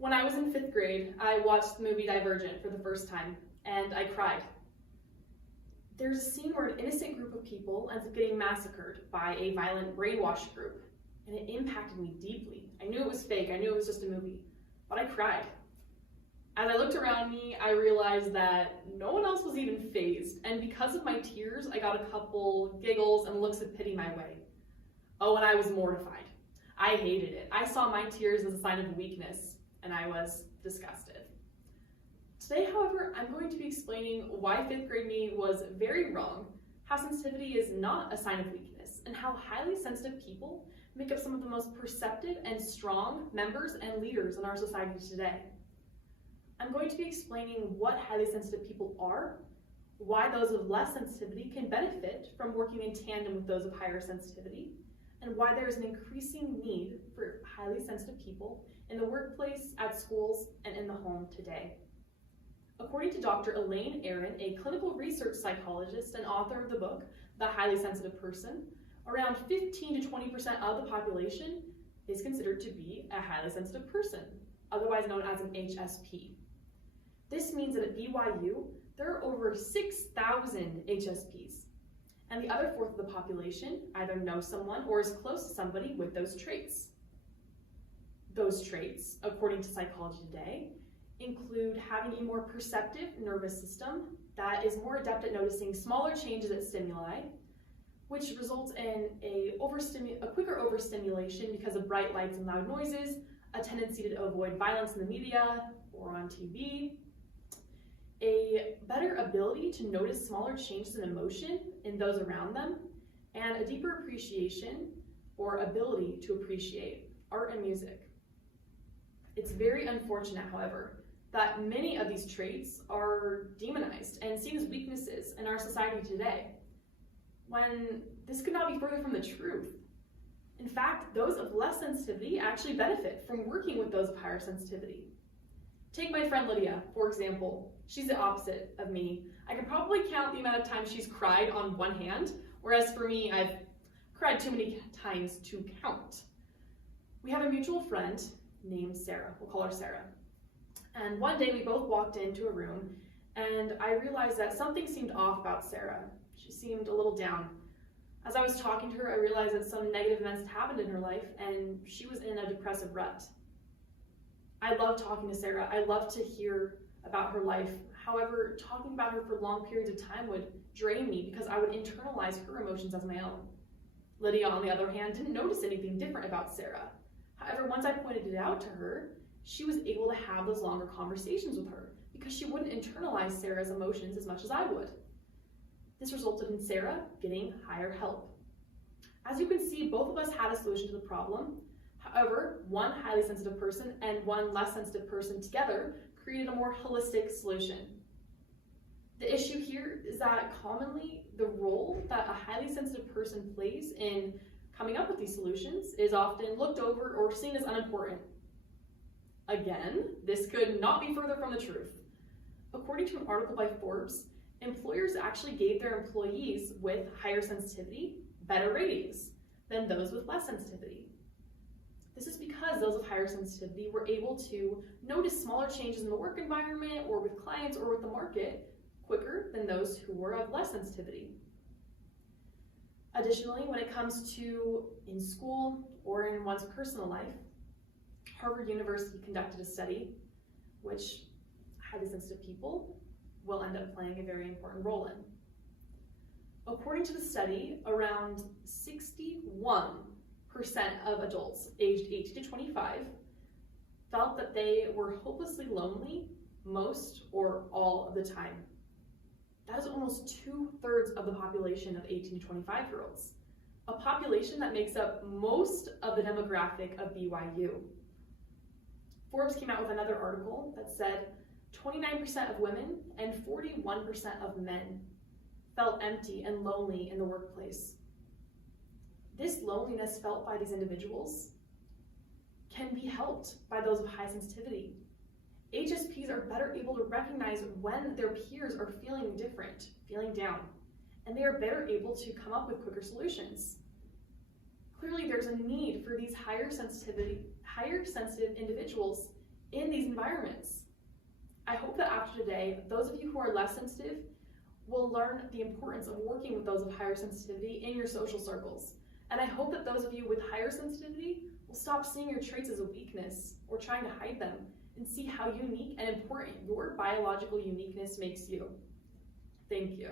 When I was in 5th grade, I watched the movie Divergent for the first time, and I cried. There's a scene where an innocent group of people ends up getting massacred by a violent brainwashed group, and it impacted me deeply. I knew it was fake, I knew it was just a movie, but I cried. As I looked around me, I realized that no one else was even fazed, and because of my tears, I got a couple giggles and looks of pity my way. Oh, and I was mortified. I hated it. I saw my tears as a sign of weakness, and I was disgusted. Today, however, I'm going to be explaining why 5th grade me was very wrong, how sensitivity is not a sign of weakness, and how highly sensitive people make up some of the most perceptive and strong members and leaders in our society today. I'm going to be explaining what highly sensitive people are, why those with less sensitivity can benefit from working in tandem with those of higher sensitivity, and why there is an increasing need for highly sensitive people in the workplace, at schools, and in the home today. According to Dr. Elaine Aron, a clinical research psychologist and author of the book, The Highly Sensitive Person, around 15 to 20% of the population is considered to be a highly sensitive person, otherwise known as an HSP. This means that at BYU, there are over 6,000 HSPs, and the other fourth of the population either knows someone or is close to somebody with those traits. Those traits, according to Psychology Today, include having a more perceptive nervous system that is more adept at noticing smaller changes at stimuli, which results in a quicker overstimulation because of bright lights and loud noises, a tendency to avoid violence in the media or on TV, a better ability to notice smaller changes in emotion in those around them, and a deeper appreciation or ability to appreciate art and music. It's very unfortunate, however, that many of these traits are demonized and seen as weaknesses in our society today, when this could not be further from the truth. In fact, those of less sensitivity actually benefit from working with those of higher sensitivity. Take my friend Lydia, for example. She's the opposite of me. I can probably count the amount of times she's cried on one hand, whereas for me, I've cried too many times to count. We have a mutual friend named Sarah. We'll call her Sarah. And one day we both walked into a room and I realized that something seemed off about Sarah. She seemed a little down. As I was talking to her, I realized that some negative events had happened in her life and she was in a depressive rut. I love talking to Sarah. I love to hear about her life. However, talking about her for long periods of time would drain me because I would internalize her emotions as my own. Lydia, on the other hand, didn't notice anything different about Sarah. However, once I pointed it out to her, she was able to have those longer conversations with her because she wouldn't internalize Sarah's emotions as much as I would. This resulted in Sarah getting higher help. As you can see, both of us had a solution to the problem. However, one highly sensitive person and one less sensitive person together created a more holistic solution. The issue here is that commonly the role that a highly sensitive person plays in coming up with these solutions is often looked over or seen as unimportant. Again, this could not be further from the truth. According to an article by Forbes, employers actually gave their employees with higher sensitivity better ratings than those with less sensitivity. This is because those with higher sensitivity were able to notice smaller changes in the work environment or with clients or with the market quicker than those who were of less sensitivity. Additionally, when it comes to in school or in one's personal life, Harvard University conducted a study which highly sensitive people will end up playing a very important role in. According to the study, around 61% of adults aged 18 to 25 felt that they were hopelessly lonely most or all of the time. That is almost 2/3 of the population of 18 to 25-year-olds, a population that makes up most of the demographic of BYU. Forbes came out with another article that said 29% of women and 41% of men felt empty and lonely in the workplace. This loneliness felt by these individuals can be helped by those of high sensitivity. HSPs are better able to recognize when their peers are feeling different, feeling down, and they are better able to come up with quicker solutions. Clearly, there's a need for these higher sensitive individuals in these environments. I hope that after today, those of you who are less sensitive will learn the importance of working with those of higher sensitivity in your social circles. And I hope that those of you with higher sensitivity will stop seeing your traits as a weakness or trying to hide them and see how unique and important your biological uniqueness makes you. Thank you.